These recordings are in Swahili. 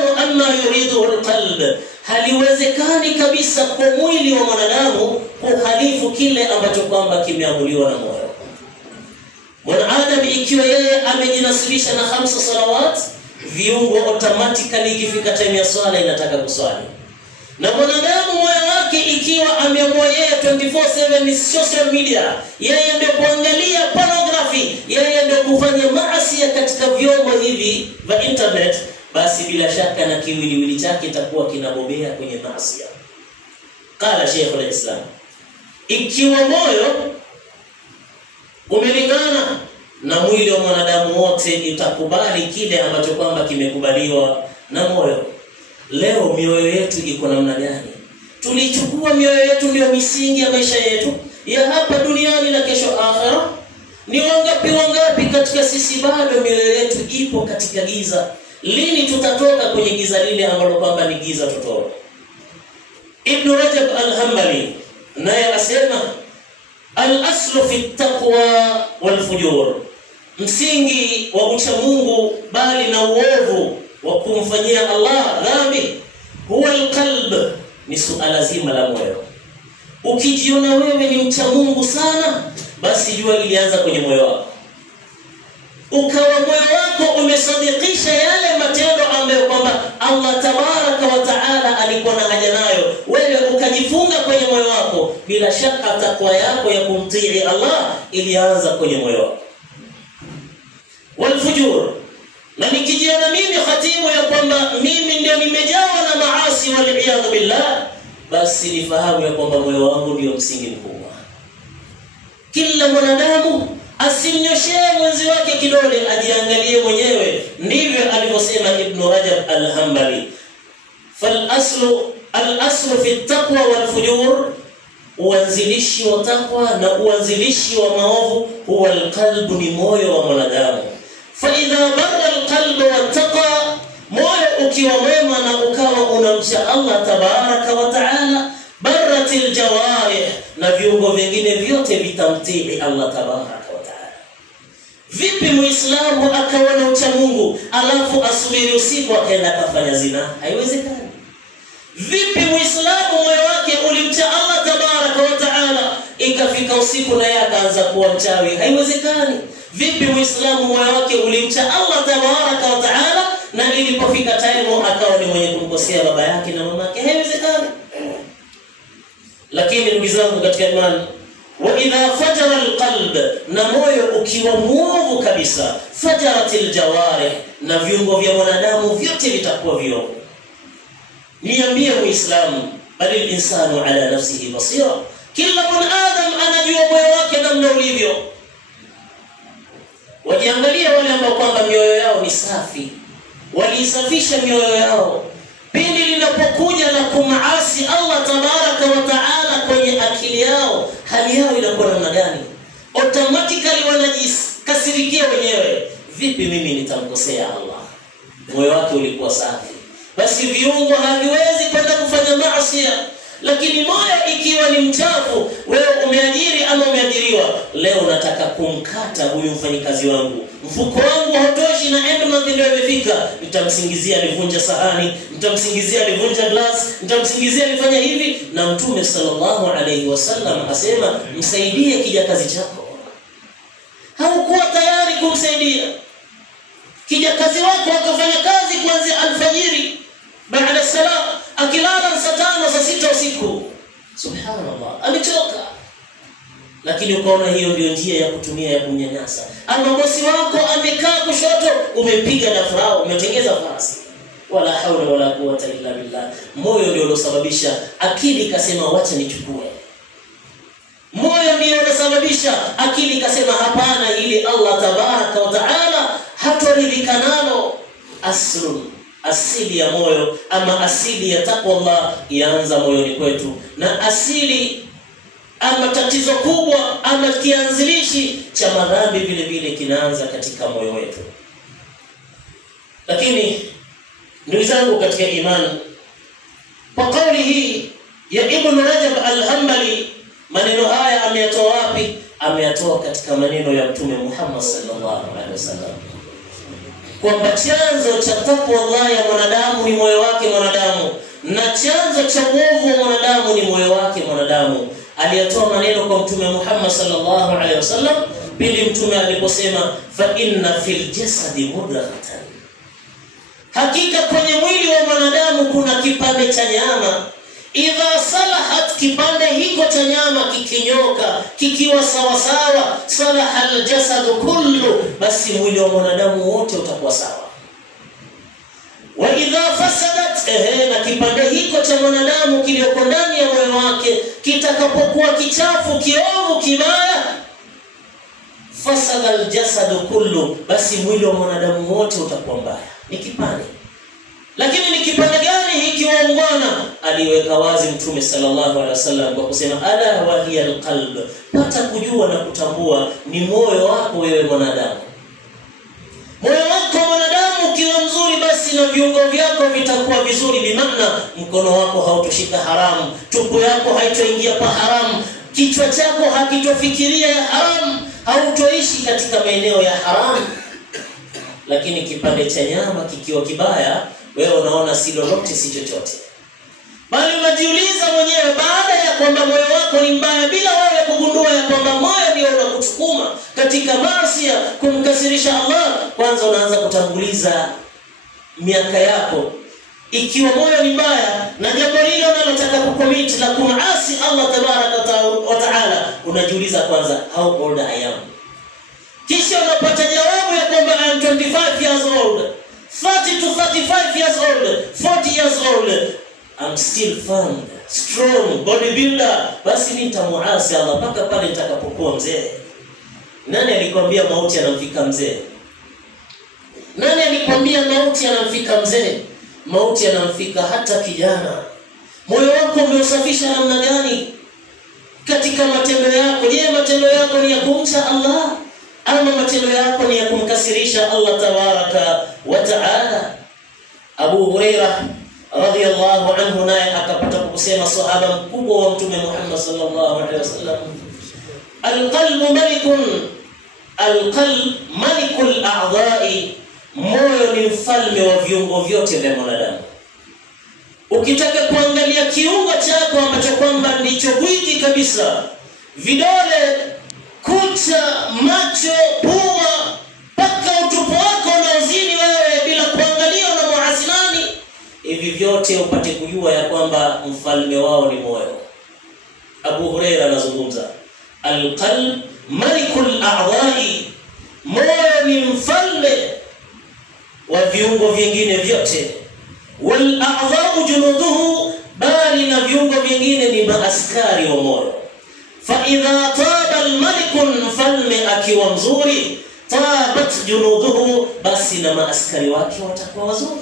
insanu amma yuridu alqalb, haliwezekani kabisa kwa mwili wa mwanadamu kuhalifu kile ambacho kwamba kimeamuliwa na moyo. Mwanadamu ikiwa yeye amejinasibisha na 5 salawat, viungo automatically ikifika time ya swala inataka kuswali. Na mwanadamu moyo wake ikiwa ameamua yeye 24/7 ni social media, yeye ndio kuangalia pornography, yeye ndio kufanya maasi katika vyombo hivi vya internet, basi bila shaka na kiwiliwili chake itakuwa kinabobea kwenye maasi. Kala Sheikh al-Islam, ikiwa moyo umelingana na mwili wa mwanadamu wote, itakubali kile ambacho kwamba kimekubaliwa na moyo. Leo mioyo yetu iko namna gani? Tulichukua mioyo yetu ndio misingi ya maisha yetu ya hapa duniani na kesho akhera. Ni wangapi katika sisi bado mioyo yetu ipo katika giza? Lini tutatoka kwenye giza lile ambalo kwamba ni giza totoro? Ibn Rajab al-Hanbali naye asema al-aslu fi at-taqwa wal-fujur, msingi wa ucha Mungu bali na uovu wa kumfanyia Allah dhambi, huwa al-qalb, ni suala zima la moyo. Ukijiona wewe ni mcha Mungu sana, basi jua ilianza kwenye moyo wako. Ukawa moyo wako umesadikisha yale matendo ambayo kwamba Allah tabaraka wa taala alikuwa na haja nayo, wewe ukajifunga kwenye moyo wako, bila shaka takwa yako ya kumtii Allah ilianza kwenye moyo wako. Wal-fujur, na nikijiona mimi khatimu ya kwamba mimi ndio nimejawa na maasi wal-iyadhu billah, basi nifahamu ya kwamba moyo wangu ndio msingi mkubwa. Kila mwanadamu asimnyoshee mwenzi wake kidole, ajiangalie mwenyewe. Ndivyo alivyosema Ibn Rajab al-Hanbali, al-aslu fi at-taqwa wal-fujur, uanzilishi wa takwa na uanzilishi wa maovu huwa al-qalbu, ni moyo wa mwanadamu. Fa idha barra al-qalbu wat-taqwa, moyo ukiwa mwema na ukawa unamcha Allah tabaraka wa taala, barratil jawarih, na viungo vingine vyote vitamtii Allah tabaraka. Vipi Muislamu akawa na ucha Mungu alafu asubiri usiku akaenda kufanya zina? Haiwezekani. Vipi Muislamu moyo wake ulimcha Allah tabaraka wa taala, ikafika usiku na yeye akaanza kuwa mchawi? Haiwezekani. Vipi Muislamu moyo wake ulimcha Allah tabaraka wa taala, na ilipofika time akawa ni mwenye kumkosea baba yake na mama yake? Haiwezekani. Lakini ndugu zangu katika imani, wa idha fajara alqalb, na moyo ukiwa muovu kabisa, fajaratil jawarih, na viungo vya mwanadamu vyote vitakuwa viovu. Niambie Muislamu, bali insanu ala nafsihi basira, kila mwanadamu anajua moyo wake namna ulivyo. Wajiangalia wale ambao kwamba mioyo yao ni safi, walisafisha mioyo yao, pindi linapokuja na kumaasi Allah tabaraka wa taala kwenye akili yao, hali yao inakuwa namna gani? Automatically wanajikasirikia wenyewe, vipi mimi nitamkosea Allah? Moyo wake ulikuwa safi, basi viungo haviwezi kwenda kufanya maasi. Lakini moyo ikiwa ni mchafu, wewe umeajiri ama umeajiriwa, leo nataka kumkata huyu mfanyikazi wangu, mfuko wangu hautoshi na end month ndio imefika, nitamsingizia alivunja sahani, nitamsingizia alivunja glass, nitamsingizia alifanya hivi. Na Mtume sallallahu alayhi wasallam asema, msaidie kijakazi chako. Haukuwa tayari kumsaidia kijakazi wako, akafanya kazi kuanzia alfajiri baada salam, akilala saa 5 saa 6 usiku, subhanallah, amechoka. Lakini ukaona hiyo ndio njia ya kutumia ya kunyanyasa. Ama bosi wako amekaa kushoto, umempiga na farao, umetengeza farasi. Wala haula wala quwwata illa billah. Moyo ndio ulosababisha akili kasema wacha nichukue. Moyo ndio ulosababisha akili kasema hapana, ili Allah tabaraka wa taala hatoridhika nalo. Asili ya moyo ama asili ya takwa Allah yaanza moyoni kwetu, na asili ama tatizo kubwa ama kianzilishi cha madhambi vile vile kinaanza katika moyo wetu. Lakini ndugu zangu katika imani, kwa kauli hii ya Ibn Rajab al-Hanbali, maneno haya ameyatoa wapi? Ameyatoa katika maneno ya Mtume Muhammad sallallahu alaihi wasallam. kwamba chanzo cha takwa Allah ya mwanadamu ni moyo wake mwanadamu, na chanzo cha uovu wa mwanadamu ni moyo wake mwanadamu. Aliyatoa maneno kwa Mtume Muhammad sallallahu alaihi wasallam pili Mtume aliposema fa inna fil jasadi mudghatan, hakika kwenye mwili wa mwanadamu kuna kipande cha nyama, idha salahat, kipande hiko cha nyama kikinyoka kikiwa sawa sawa, salaha aljasadu kullu, basi mwili wa mwanadamu wote utakuwa sawa. Wa idha fasadat, na kipande hiko cha mwanadamu kilioko ndani ya moyo wake kitakapokuwa kichafu, kiovu, kibaya, fasada aljasadu kullu, basi mwili wa mwanadamu wote utakuwa mbaya. Ni kipande. Lakini ni kipande gani hiki waungwana? Aliweka wazi Mtume sallallahu alaihi wasallam kwa kusema ala wa hiya alqalb, pata kujua na kutambua ni moyo wako wewe mwanadamu. Moyo wako mwanadamu ukiwa mzuri, basi na viungo vyako vitakuwa vizuri, bimaana mkono wako hautoshika haramu, tumbo yako haitoingia kwa haramu, kichwa chako hakitofikiria ya haramu, hautoishi katika maeneo ya haramu. Lakini kipande cha nyama kikiwa kibaya, wewe unaona si lolote si chochote, bali unajiuliza mwenyewe baada ya kwamba moyo wako ni mbaya, bila wewe kugundua ya kwamba moyo ndio unakusukuma katika maasi, kumkasirisha Allah. Kwanza unaanza kutanguliza miaka yako. Ikiwa moyo ni mbaya na jambo lile unalotaka kukomiti la kumasi Allah tabaraka wa taala, unajiuliza kwanza how old I am. Kisha unapata jawabu ya kwamba I am 25 years old, 30 to 35 years old, 40 years old, I'm still firm, strong, bodybuilder. Basi nitamuasi Allah mpaka pale nitakapokuwa mzee. Nani alikwambia mauti yanamfika mzee? Nani alikwambia mauti yanamfika mzee? Mauti yanamfika hata kijana. Moyo wako umeusafisha namna gani katika matendo yako? Je, matendo yako ni ya kumcha Allah ama matendo yako ni ya kumkasirisha Allah tabaraka wa taala? Abu Hurairah radhiyallahu anhu naye akapata kusema, sahaba mkubwa wa Mtume Muhammad sallallahu alaihi wasallam, alqalbu malikun, alqalb malikul a'dha'i, moyo ni mfalme wa viungo vyote vya mwanadamu. Ukitaka kuangalia kiungo chako ambacho kwamba ndicho gwiji kabisa, vidole, kucha, macho, pua, paka utupu wako na uzini wewe bila kuangalia na muasi nani, hivi vyote upate kujua ya kwamba mfalme wao ni moyo. Abu Hurairah anazungumza alqalb malikul a'dha'i, moyo ni mfalme wa viungo vingine vyote. Wal a'dha'u junuduhu, bali na viungo vingine ni maaskari wa moyo. Fa idha taba al-maliku, mfalme akiwa mzuri, tabat junuduhu, basi na maaskari wake watakuwa wazuri.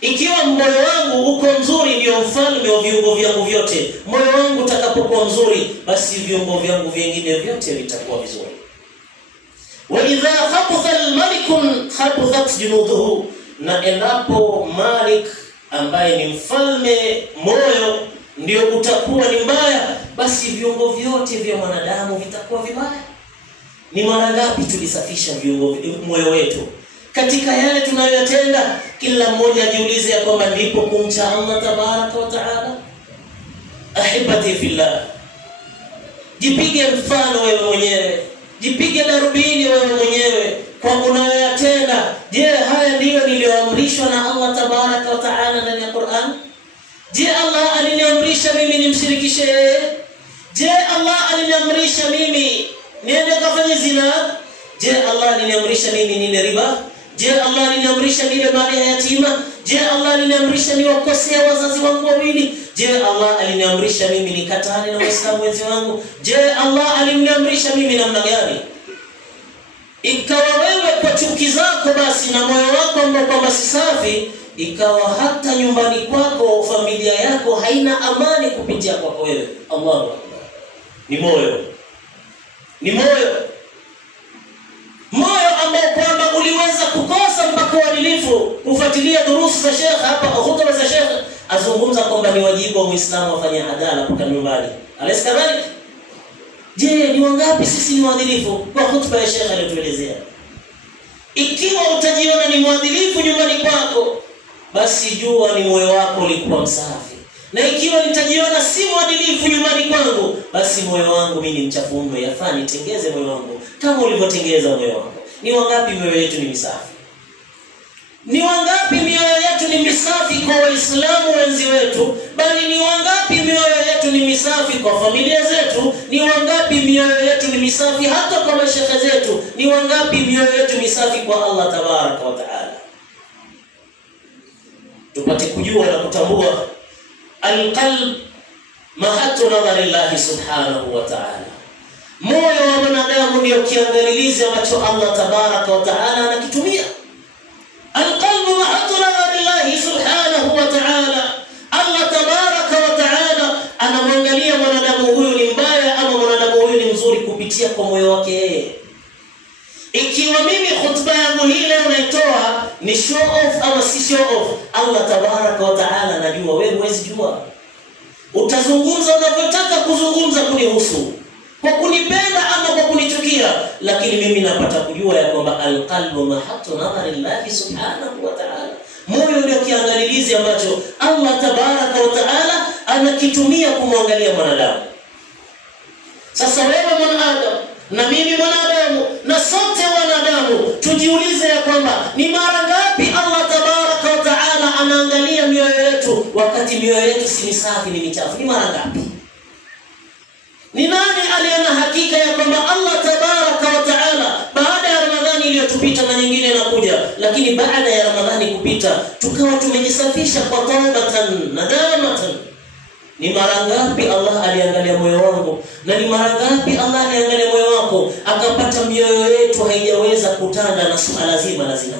Ikiwa moyo wangu uko mzuri, ndio mfalme wa viungo vyangu vyote. Moyo wangu utakapokuwa mzuri, basi viungo vyangu vingine vyote vitakuwa vizuri. Wa idha khabutha al-maliku khabuthat junuduhu, na endapo malik ambaye ni mfalme moyo ndio utakuwa ni mbaya, basi viungo vyote vya mwanadamu vitakuwa vibaya. Ni mara ngapi tulisafisha viungo moyo wetu katika yale tunayotenda? Kila mmoja ajiulize ya kwamba ndipo kumcha Allah tabaraka wa taala. Ahibati fillah, jipige mfano wewe mwenyewe, jipige darubini wewe mwenyewe kwa unayoyatenda. Je, haya ndiyo niliyoamrishwa na Allah tabaraka wa taala ndani ya Qur'an? Je, Allah aliniamrisha mimi nimshirikishe yeye? Je, Allah aliniamrisha mimi niende kafanye zina? Je, Allah aliniamrisha mimi nile riba? Je, Allah aliniamrisha nile mali ya yatima? Je, Allah aliniamrisha niwakosea wazazi wangu wawili? Je, Allah aliniamrisha mimi nikatane na Waislamu wenzi wangu? Je, Allah aliniamrisha mimi namna gani? Ikawa wewe kwa chuki zako basi na moyo wako ambao kwamba si safi, ikawa hata nyumbani kwako familia yako haina amani kupitia kwako wewe. Allahu Akbar. Ni moyo. Ni moyo. Moyo ambao kwamba uliweza kukosa mpaka uadilifu. Kufuatilia durusu za Sheikh hapa, hutuba za Sheikh azungumza kwamba ni wajibu wa Muislamu afanye adala kwa nyumbani. Alisikadhalika. Je, ni wangapi sisi ni waadilifu kwa hutuba ya Sheikh aliyotuelezea? Ikiwa utajiona ni mwadilifu nyumbani kwako, basi jua ni moyo wako ulikuwa msafi. Na ikiwa nitajiona si mwadilifu nyumbani kwangu, basi moyo wangu mimi ni mchafu mno, yafaa nitengeze moyo wangu kama ulivyotengeza moyo wako. Ni wangapi mioyo yetu ni misafi? Ni wangapi mioyo yetu ni misafi kwa Waislamu wenzi wetu? Bali ni wangapi mioyo yetu ni misafi kwa familia zetu? Ni wangapi mioyo yetu ni misafi hata kwa mashekhe zetu? Ni wangapi mioyo yetu misafi kwa Allah tabaraka wa taala? Tupate kujua na kutambua alqalb mahatu nadharillahi subhanahu wa ta'ala. Moyo wa mwanadamu ndio kiangalizi ambacho Allah tabaraka wa ta'ala anakitumia. Alqalbu mahatu nadharillahi subhanahu wa ta'ala. Allah tabaraka wa ta'ala anamwangalia mwanadamu huyu ni mbaya ama mwanadamu huyu ni mzuri kupitia kwa moyo wake yeye. Ikiwa mimi khutba yangu hii leo naitoa ni show off ama si show off, Allah tabaraka wa taala anajua, wewe huwezi jua. Utazungumza unavyotaka kuzungumza kunihusu, kwa kunipenda ama kwa kunichukia, lakini mimi napata kujua ya kwamba alqalbu mahatu nadharillahi subhanahu wa taala. Moyo ndio kiangalizi ambacho Allah tabaraka wa taala anakitumia kumwangalia mwanadamu. Sasa wewe mwanadamu na mimi mwanadamu na sote wanadamu, tujiulize ya kwamba ni mara ngapi Allah tabaraka wa taala anaangalia mioyo yetu wakati mioyo yetu si misafi, ni michafu? Ni mara ngapi? Ni nani aliona hakika ya kwamba Allah tabaraka wa taala baada ya Ramadhani iliyotupita na nyingine inakuja, lakini baada ya Ramadhani kupita tukawa tumejisafisha kwa taubatan nadamatan? Ni mara ngapi Allah aliangalia moyo wangu, na ni mara ngapi Allah aliangalia moyo wako akapata mioyo yetu haijaweza kutanda na suala zima la zina?